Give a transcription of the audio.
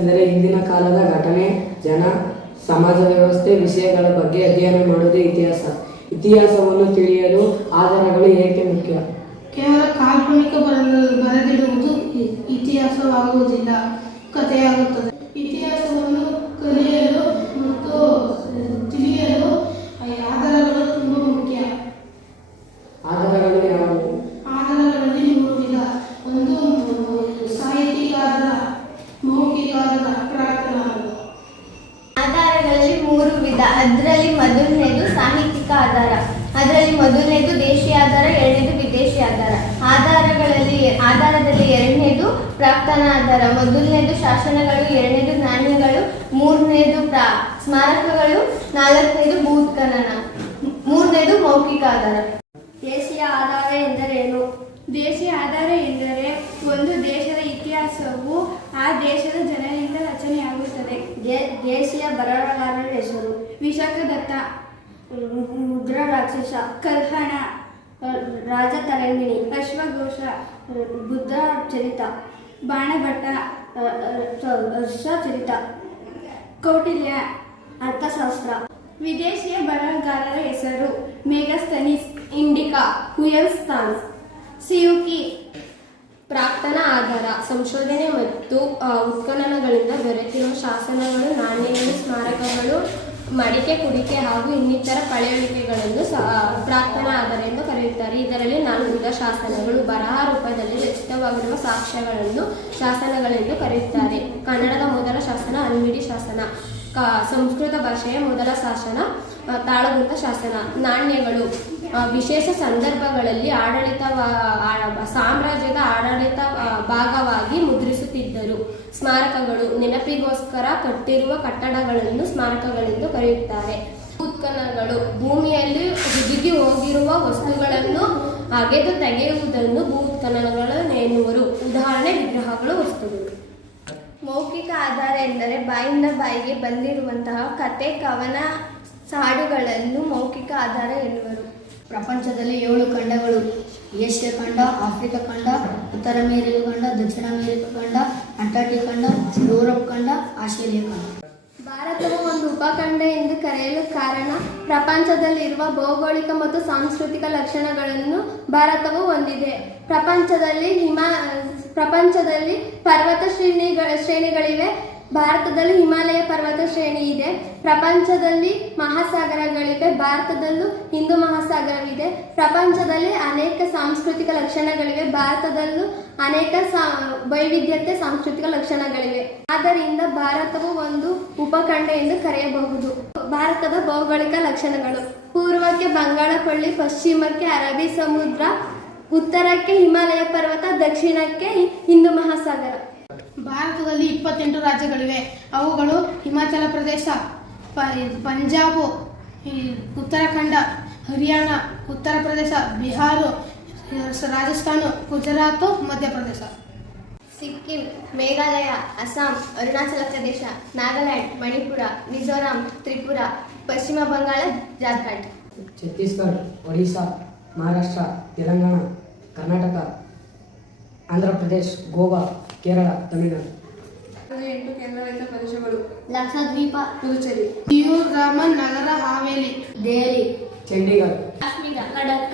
ಎಂದರೆ ಹಿಂದಿನ ಕಾಲದ ಘಟನೆ, ಜನ, ಸಮಾಜ ವ್ಯವಸ್ಥೆ ವಿಷಯಗಳ ಬಗ್ಗೆ ಅಧ್ಯಯನ ಮಾಡುವುದೇ ಇತಿಹಾಸ. ಇತಿಹಾಸವನ್ನು ತಿಳಿಯಲು ಆಧಾರಗಳು ಏಕೆ ಮುಖ್ಯ? ಕೇವಲ ಕಾಲ್ಪನಿಕ ಬರೆದಿಡುವುದು ಇತಿಹಾಸವಾಗುವುದಿಲ್ಲ, ಕಥೆಯಾಗುತ್ತದೆ. ಇತಿಹಾಸವನ್ನು ಕಲಿಯಲು ಮತ್ತು ತಿಳಿಯಲು ಆಧಾರಗಳು ತುಂಬ ಮುಖ್ಯ. ಆಧಾರಗಳು ಯಾವುವು? ಆಧಾರಗಳಲ್ಲಿ 3 ವಿಧ. ಒಂದು ಸಾಹಿತ್ಯಿಕ ಆಧಾರ, ಮೌಖಿಕ ಆಧಾರ, ಪ್ರಾರ್ಥನಾ ಆಧಾರ. ಆಧಾರಗಳಲ್ಲಿ 3 ವಿಧ. ಅದರಲ್ಲಿ ಮೊದಲನೇದು ಸಾಹಿತ್ಯಿಕ ಆಧಾರ, ಅದರಲ್ಲಿ ಮೊದಲನೇದು ದೇಶೀಯ ಆಧಾರ, ಎರಡನೇದು ವಿದೇಶಿ ಆಧಾರ. ಆಧಾರದಲ್ಲಿ ಎರಡನೇದು ಪ್ರಾರ್ಥನಾ ಆಧಾರ, ಮೊದಲನೇದು ಶಾಸನಗಳು, ಎರಡನೇದು ನಾಣ್ಯಗಳು, ಮೂರನೇದು ಸ್ಮಾರಕಗಳು, ನಾಲ್ಕನೇದು ಭೂತ್ಖನನ, ಮೂರನೇದು ಮೌಖಿಕ ಆಧಾರ. ದೇಶೀಯ ಆಧಾರ ಎಂದರೇನು? ದೇಶೀಯ ಆಧಾರ ಎಂದರೆ ಒಂದು ದೇಶದ ಇತಿಹಾಸವು ಆ ದೇಶದ ಜನರಿಂದ ರಚನೆಯಾಗುತ್ತದೆ. ದೇಶೀಯ ಬರಹಗಾರರ ಹೆಸರು: ವಿಶಾಖದತ್ತ, ಮುದ್ರ ರಾಕ್ಷಸ, ಕಲ್ಹಣ, ರಾಜತರಂಗಿಣಿ, ಅಶ್ವಘೋಷ, ಬುದ್ಧ ಚರಿತ, ಬಾಣಭಟ್ಟ, ಹರ್ಷ ಚರಿತ, ಕೌಟಿಲ್ಯ. ಅರ್ಥಶಾಸ್ತ್ರ. ವಿದೇಶಿಯ ಬರಹಗಾರರ ಹೆಸರು: ಮೆಗಸ್ತನೀಸ್, ಇಂಡಿಕಾ, ಹುಯನ್ಸಾಂಗ್, ಸಿಯುಕಿ. ಪ್ರಾರ್ಥನಾ ಆಧಾರ: ಸಂಶೋಧನೆ ಮತ್ತು ಉತ್ಖನನಗಳಿಂದ ದೊರೆತಿರುವ ಶಾಸನಗಳು, ನಾಣ್ಯಗಳು, ಸ್ಮಾರಕಗಳು, ಮಡಿಕೆ, ಕುಡಿಕೆ ಹಾಗೂ ಇನ್ನಿತರ ಪಳೆಯುಳಿಕೆಗಳನ್ನು ಪ್ರಾರ್ಥನಾ ಆಧಾರ ಎಂದು ಕರೆಯುತ್ತಾರೆ. ಇದರಲ್ಲಿ 4 ವಿಧ ಶಾಸನಗಳು: ಬರಹ ರೂಪದಲ್ಲಿ ರಚಿತವಾಗಿರುವ ಸಾಕ್ಷ್ಯಗಳನ್ನು ಶಾಸನಗಳೆಂದು ಕರೆಯುತ್ತಾರೆ. ಕನ್ನಡದ ಮೊದಲ ಶಾಸನ ಹಲ್ಮಿಡಿ ಶಾಸನ, ಸಂಸ್ಕೃತ ಭಾಷೆಯ ಮೊದಲ ಶಾಸನ ತಾಳಗುಂದ ಶಾಸನ. ನಾಣ್ಯಗಳು ವಿಶೇಷ ಸಂದರ್ಭಗಳಲ್ಲಿ ಸಾಮ್ರಾಜ್ಯದ ಆಡಳಿತ ಭಾಗವಾಗಿ ಮುದ್ರಿಸುತ್ತಿದ್ದರು. ಸ್ಮಾರಕಗಳು ನೆನಪಿಗೋಸ್ಕರ ಕಟ್ಟಿರುವ ಕಟ್ಟಡಗಳನ್ನು ಸ್ಮಾರಕಗಳೆಂದು ಕರೆಯುತ್ತಾರೆ. ಉತ್ಖನನಗಳು ಭೂಮಿಯಲ್ಲಿ ಹುದುಗಿ ಹೋಗಿರುವ ವಸ್ತುಗಳನ್ನು ಅಗೆದು ತೆಗೆಯುವುದನ್ನು ಭೂತ್ಖನನಗಳು ಎನ್ನುವರು. ಉದಾಹರಣೆ ವಿಗ್ರಹಗಳು, ವಸ್ತುಗಳು. ಮೌಖಿಕ ಆಧಾರ ಎಂದರೆ ಬಾಯಿಂದ ಬಾಯಿಗೆ ಬಂದಿರುವಂತಹ ಕತೆ, ಕವನ, ಹಾಡುಗಳನ್ನು ಮೌಖಿಕ ಆಧಾರ ಎನ್ನುವರು. ಪ್ರಪಂಚದಲ್ಲಿ 7 ಖಂಡಗಳು: ಏಷ್ಯಾ ಖಂಡ, ಆಫ್ರಿಕಾ ಖಂಡ, ಉತ್ತರ ಅಮೆರಿಕ ಖಂಡ, ದಕ್ಷಿಣ ಅಮೆರಿಕ ಖಂಡ, ಅಂಟಾರ್ಟಿಕ್ ಖಂಡ, ಯುರೋಪ್ ಖಂಡ, ಆಸ್ಟ್ರೇಲಿಯಾ ಖಂಡ. ಭಾರತವು ಒಂದು ಉಪಖಂಡ ಎಂದು ಕರೆಯಲು ಕಾರಣ ಪ್ರಪಂಚದಲ್ಲಿರುವ ಭೌಗೋಳಿಕ ಮತ್ತು ಸಾಂಸ್ಕೃತಿಕ ಲಕ್ಷಣಗಳನ್ನು ಭಾರತವು ಹೊಂದಿದೆ. ಪ್ರಪಂಚದಲ್ಲಿ ಪರ್ವತ ಶ್ರೇಣಿಗಳಿವೆ. ಭಾರತದಲ್ಲಿ ಹಿಮಾಲಯ ಪರ್ವತ ಶ್ರೇಣಿ ಇದೆ. ಪ್ರಪಂಚದಲ್ಲಿ ಮಹಾಸಾಗರಗಳಿವೆ. ಭಾರತದಲ್ಲೂ ಹಿಂದೂ ಮಹಾಸಾಗರವಿದೆ. ಪ್ರಪಂಚದಲ್ಲಿ ಅನೇಕ ಸಾಂಸ್ಕೃತಿಕ ಲಕ್ಷಣಗಳಿವೆ. ಭಾರತದಲ್ಲೂ ಅನೇಕ ವೈವಿಧ್ಯತೆ ಸಾಂಸ್ಕೃತಿಕ ಲಕ್ಷಣಗಳಿವೆ. ಆದ್ದರಿಂದ ಭಾರತವು ಒಂದು ಉಪಖಂಡ ಎಂದು ಕರೆಯಬಹುದು. ಭಾರತದ ಭೌಗೋಳಿಕ ಲಕ್ಷಣಗಳು: ಪೂರ್ವಕ್ಕೆ ಬಂಗಾಳ ಕೊಲ್ಲಿ, ಪಶ್ಚಿಮಕ್ಕೆ ಅರಬ್ಬಿ ಸಮುದ್ರ, ಉತ್ತರಕ್ಕೆ ಹಿಮಾಲಯ ಪರ್ವತ, ದಕ್ಷಿಣಕ್ಕೆ ಹಿಂದೂ ಮಹಾಸಾಗರ. ಭಾರತದಲ್ಲಿ 28 ರಾಜ್ಯಗಳಿವೆ. ಅವುಗಳು: ಹಿಮಾಚಲ ಪ್ರದೇಶ, ಪಂಜಾಬ್, ಉತ್ತರಾಖಂಡ, ಹರಿಯಾಣ, ಉತ್ತರ ಪ್ರದೇಶ, ಬಿಹಾರ, ರಾಜಸ್ಥಾನ, ಗುಜರಾತ್, ಮಧ್ಯಪ್ರದೇಶ. ಸಿಕ್ಕಿಂ, ಮೇಘಾಲಯ, ಅಸ್ಸಾಂ, ಅರುಣಾಚಲ ಪ್ರದೇಶ, ನಾಗಾಲ್ಯಾಂಡ್, ಮಣಿಪುರ, ಮಿಜೋರಾಂ, ತ್ರಿಪುರ, ಪಶ್ಚಿಮ ಬಂಗಾಳ, ಜಾರ್ಖಂಡ್. ಛತ್ತೀಸ್ಗಢ, ಒಡಿಶಾ, ಮಹಾರಾಷ್ಟ್ರ, ತೆಲಂಗಾಣ, ಕರ್ನಾಟಕ, ಆಂಧ್ರ ಪ್ರದೇಶ್, ಗೋವಾ, ಕೇರಳ, ತಮಿಳುನಾಡು. 8 ಕೇಂದ್ರಾಡಳಿತ ಪ್ರದೇಶಗಳು: ಲಕ್ಷದ್ವೀಪ, ಪುದುಚೇರಿ, ದಿಯು, ದಮನ್, ನಗರ ಹವೇಲಿ, ದೆಹಲಿ, ಚಂಡೀಗಢ, ಕಾಶ್ಮೀರ, ಲಡಾಖ್.